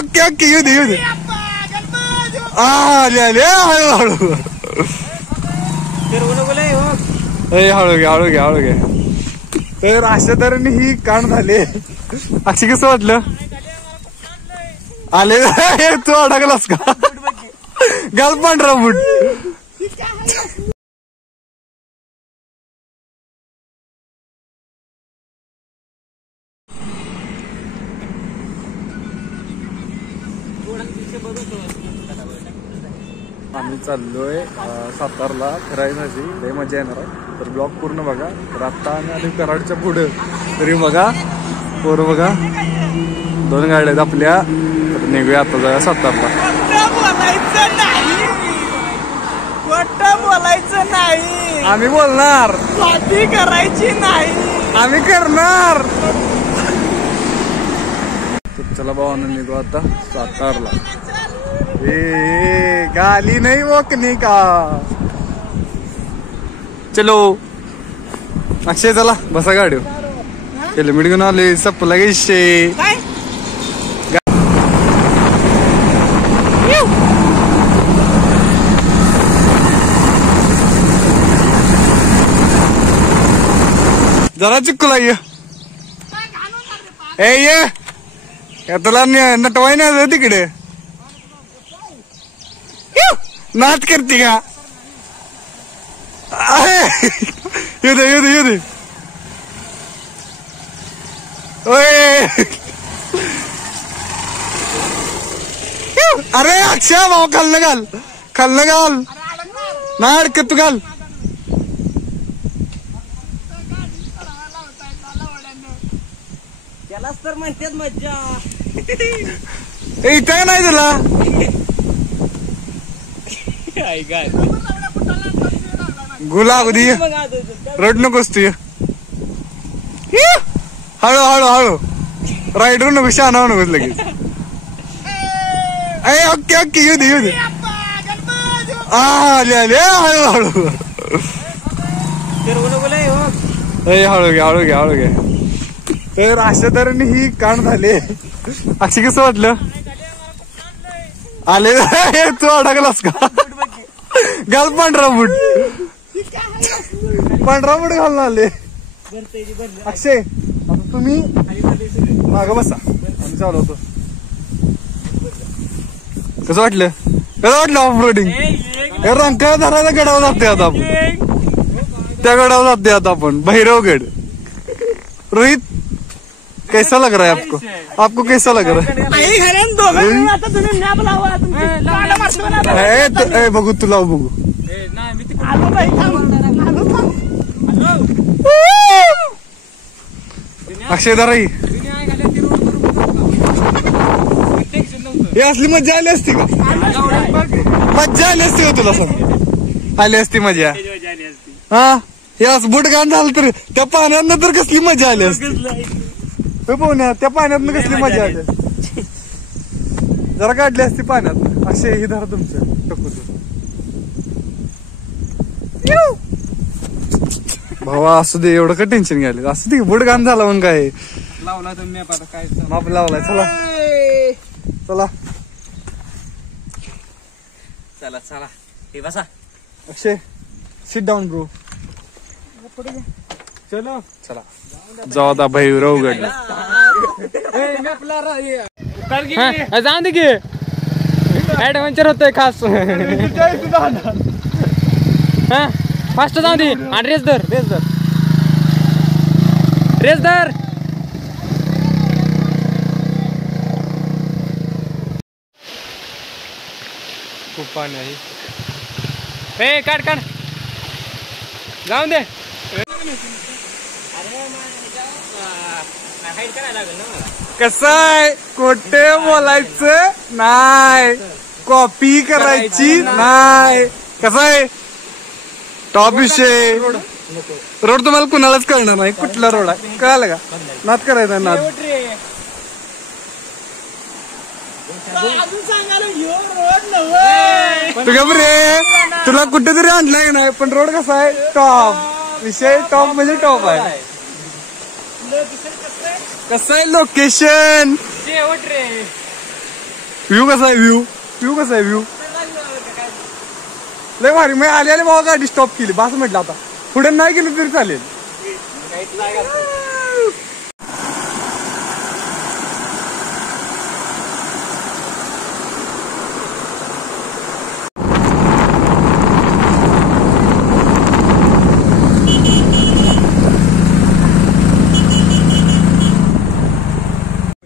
Okay okay येऊ दे आले आले हळूहळू हळू घे तर अशा तऱ्हेने ही कांड झाले. अक्षय कसं वाटलं आले तू अडकलास का घाल पांढरा बूट. आम्ही चाललोय सातारला फिरायसाठी लय मजा येणार आहे. तर ब्लॉग पूर्ण बघा. तर आता आम्ही आलो कराडच्या पुढे तरी बघा पोरं बघा 2 गाड्या आहेत आपल्या. तर निघूया आता जाऊया सातारला. बोलायचं नाही आम्ही बोलणार पार्टी करायची नाही आम्ही करणार. तर चला भावानं निघू आता सातारला. गाली नहीं वोकने का चलो. अक्षय चला बसा गाडी हेल्मेट घेऊन आले सपला गेशे. जरा चिक्कूला ये तुला नटवाय नाही तिकडे नाच करते का येऊ दे अरे अक्षय भाऊ खाल्लं घाल नाही अडकत तू घाल. त्यालाच तर म्हणतात मज्जा इथं नाही तुला गुलाब दी रड नकोस तू हळू रायडर नको शहाणा नकोस लगेच. ओके ओके येऊ दे आले हळू घे. तर अशा तऱ्हेने ही कांड झाले. अक्षय कसं वाटलं आले तू अडकलास का घाल पांढरा बूट घालून आले. अक्षय आता तुम्ही माग बसा आम्ही चालवतो. कसं वाटलं ऑफ रोडिंग रंकाळा धरायला गडावर जाते आता आपण. त्या गडावर जाते आता आपण भैरवगड. रोहित कैसा लग रहा है आपको कैसा लग रहा है बघू तू लाव बघू. अक्षय धराई हे असली मजा आली असती का तुला सांग आली असती मजा. हा हे असं बुटगाण झालं तर त्या पाण्यात तर कसली मजा आली असती. पोहण्या त्या पाण्यात कसली मजा आली जरा काढली असती पाण्यात. असे ही धरा तुमचं टकूच भावा असू दे एवढं का टेन्शन घ्यायला. असू दे बुट घाण झाला म्हणून काय लावला तुम्ही आता काय माप लावलाय. चला हे बसा. अक्षय सिट डाऊन ब्रो. चला जाऊ आता भैरवगडला. जाऊ दे की ऍडव्हेंचर होतोय खास. फास्ट जाऊ दे आणि रेस धर. खूप पाणी आहे. काढ जाऊ दे. कसं आहे खोटे बोलायचं नाही कॉपी करायची नाही. कसं आहे टॉप विषय रोड तुम्हाला कुणालाच कळणार नाही कुठला रोड आहे कळालं का. नाद करायचा नाद. तुझ्या रे तुला कुठेतरी आणलाय नाही पण रोड कसा आहे टॉप विषय टॉप म्हणजे टॉप आहे. कसं आहे लोकेशन व्ह्यू कसा आहे व्ह्यू कसा आहे व्ह्यू लय भारी. मी आले बाबा गाडी स्टॉप केली बस म्हटलं आता पुढे नाही गेलं तरी चालेल.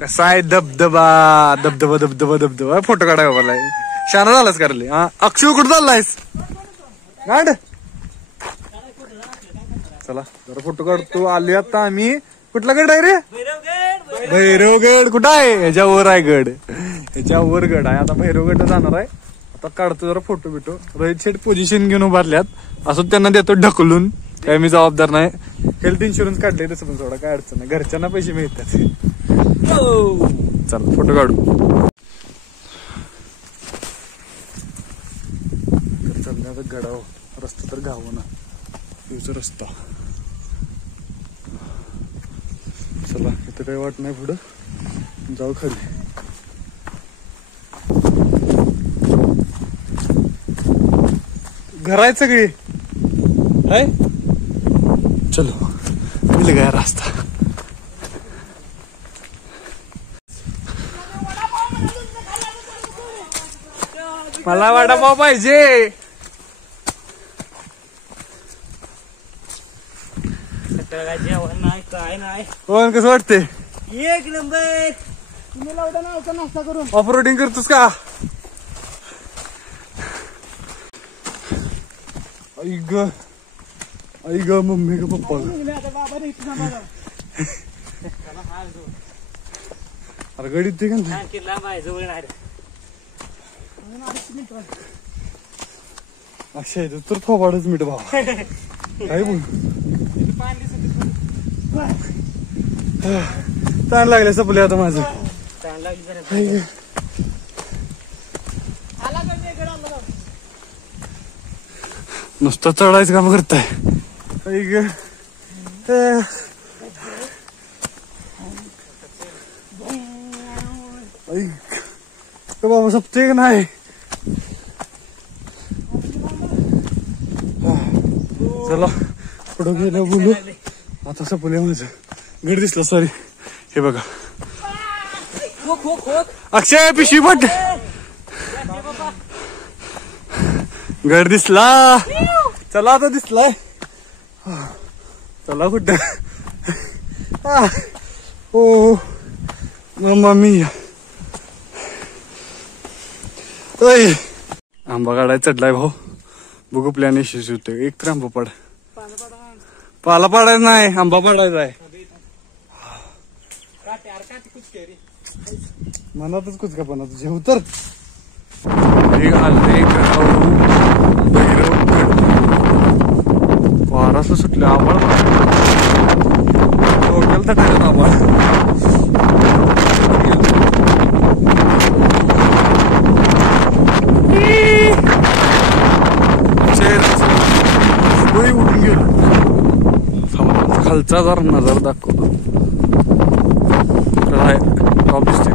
कसा आहे धबधबा धबधबा धबधबा धबधबा फोटो काढाय मला शाना झालाच करले. हा अक्षय कुठं चाललायस गांड चला जरा फोटो काढतो. आले आता आम्ही कुठला गड आहे रे भैरवगड. कुठं आहे ह्याच्यावर आहे गड ह्याच्यावर गड आहे. आता भैरवगड जाणार आहे. आता काढतो जरा फोटो बिटो. रोहित शेट पोझिशन घेऊन उभारल्यात असं त्यांना देतो ढकलून. काय मी जबाबदार नाही. हेल्थ इन्शुरन्स काढले तसं पण थोडा काय अडचण नाही. घरच्यांना पैसे मिळतात. चला फोटो काढू. चालल्या आता गडावर रस्ता तर गाव ना तुझा रस्ता. चला इथं काही वाट नाही पुढं जाऊ खाली. घर आहेत सगळी आहे. चलो मिल गया रास्ता. मला वडापाव पाहिजे. जेवण नाही काय नाही. कोण कसं वाटते एक नंबर. तुम्ही लावडा ना नाश्ता करून ऑफ रोडिंग करतोस का. आई ग मम्मी ग पप्पा अरे गडीत ते का जवळ नाही. अशा येतो तर थोबाडच मीठ भावा काय बोल. ताण लागले सपले आता माझं. नुसतं चढायचं काम करताय. बाबा सपते का नाही. चला पुढं गेलं बोलू. आता सपले माझं गड दिसलं. सॉरी हे बघा अक्षय पिशवी पट गड दिसला. चला आता दिसलाय. चला कुठं ओ मम्मी आंबा काढायला चढलाय भाऊ. बघू प्लॅन यशस्वी होते. एक तर आंबा पाड पाला पाडायचा नाही आंबा पाडायचा आहे. मनातच कुचकापणा तुझ्या उतर. वारास सुटले आंबा डोक्याला तटायला आंबा. उठून गेलो. खालचा जरा नजर दाखवतो. टॉप दिसते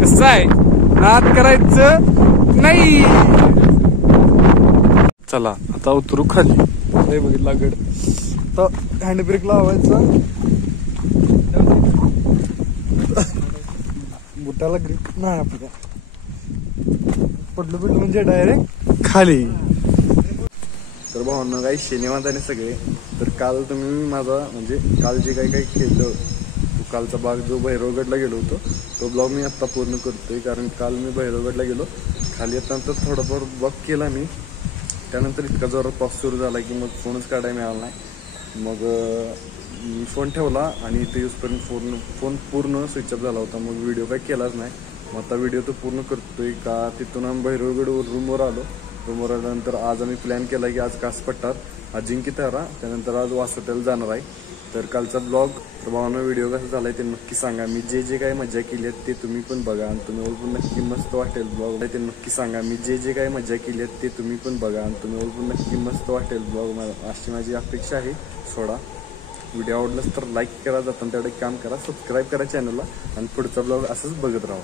कसं आहे नाद करायचं नाही. चला आता उतरू खाली. बघितला गड. आता हँडब्रेक लावायचा. बुटाला ग्रिप नाही आपल्या. पडलं म्हणजे डायरेक्ट खाली. तर भावना काही शनिवार सगळे. तर काल तुम्ही माझा म्हणजे काल जे काही केलं कालचा भाग जो भैरवगडला गेलो होतो तो ब्लॉग मी आत्ता पूर्ण करतोय. कारण काल मी भैरवगडला गेलो. खाली येताना तर थोडाफार ब्लॉग केला मी. त्यानंतर इतका जोरात पाऊस सुरू झाला की मग फोनच काढायला मिळाला नाही. मग मी फोन ठेवला आणि इथे येऊसपर्यंत फोन पूर्ण स्विचअप झाला होता. मग व्हिडिओ काही केलाच नाही. मग आता व्हिडिओ तो पूर्ण करतोय का. तिथून आम्ही भैरवगड रूमवर आलो. रूमवर आल्यानंतर आज आम्ही प्लॅन केला की आज कास पट्टार अजिंक्यतारा त्यानंतर आज वासोट्याला जाणार आहे. तर कालचा ब्लॉग प्रभावानं व्हिडिओ कसा झालाय ते नक्की सांगा. मी जे काही मजा केली आहे ते तुम्ही पण बघा आणि तुम्ही पण नक्की मस्त वाटेल ब्लॉग ते नक्की सांगा. मी जे काही मजा केली आहे ते तुम्ही पण बघा आणि तुम्ही पण नक्की मस्त वाटेल ब्लॉग. अशी माझी अपेक्षा आहे. सोडा व्हिडिओ आवडलास तर लाईक करा, जाताना तेवढे काम करा, सबस्क्राईब करा चॅनलला आणि पुढचा ब्लॉग असंच बघत राहा.